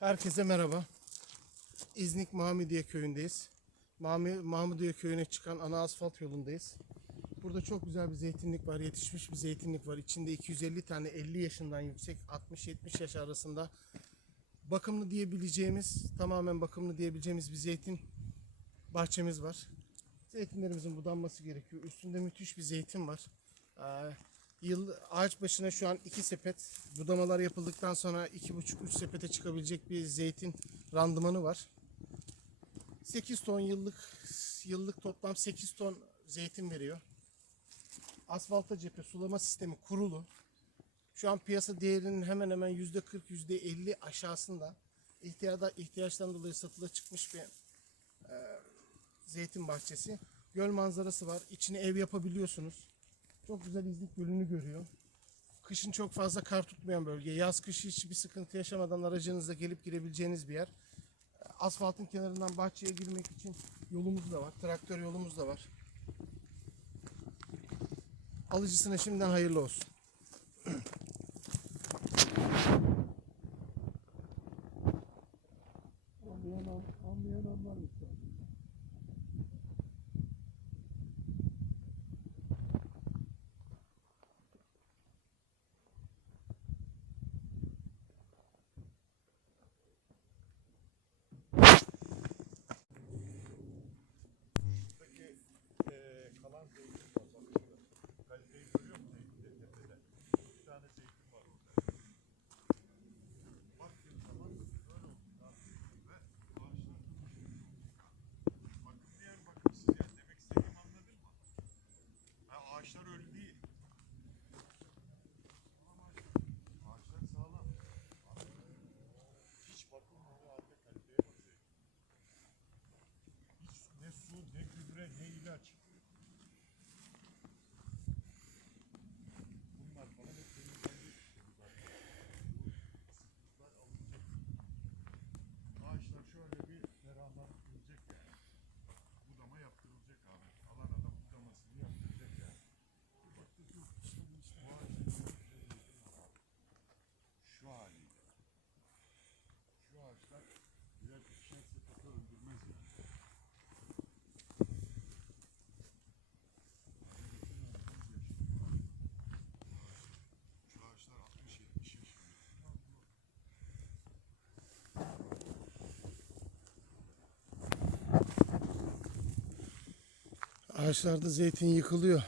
Herkese merhaba. İznik Mahmudiye köyündeyiz. Mahmudiye köyüne çıkan ana asfalt yolundayız. Burada çok güzel bir zeytinlik var. Yetişmiş bir zeytinlik var. İçinde 250 tane 50 yaşından yüksek 60-70 yaş arasında bakımlı diyebileceğimiz, tamamen bakımlı diyebileceğimiz bir zeytin bahçemiz var. Zeytinlerimizin budanması gerekiyor. Üstünde müthiş bir zeytin var. Ee, yıl ağaç başına şu an iki sepet budamalar yapıldıktan sonra iki buçuk üç sepete çıkabilecek bir zeytin randımanı var. 8 ton yıllık yıllık toplam 8 ton zeytin veriyor. Asfalta cephe sulama sistemi kurulu. Şu an piyasa değerinin hemen hemen yüzde 40 yüzde 50 aşağısında ihtiyada ihtiyaçtan dolayı satıla çıkmış bir zeytin bahçesi. Göl manzarası var. İçine ev yapabiliyorsunuz. Çok güzel İznik Gölü'nü görüyor. Kışın çok fazla kar tutmayan bölge. Yaz kış hiçbir sıkıntı yaşamadan aracınızla gelip girebileceğiniz bir yer. Asfaltın kenarından bahçeye girmek için yolumuz da var. Traktör yolumuz da var. Alıcısına şimdiden hayırlı olsun. Anlayan, anlayan anlarmış su, ne gübre, ne ilaç. Bunlar falan hep alınacak. Ağaçlar şöyle bir ferahlatılacak yani. Ağaçlarda zeytin yıkılıyor.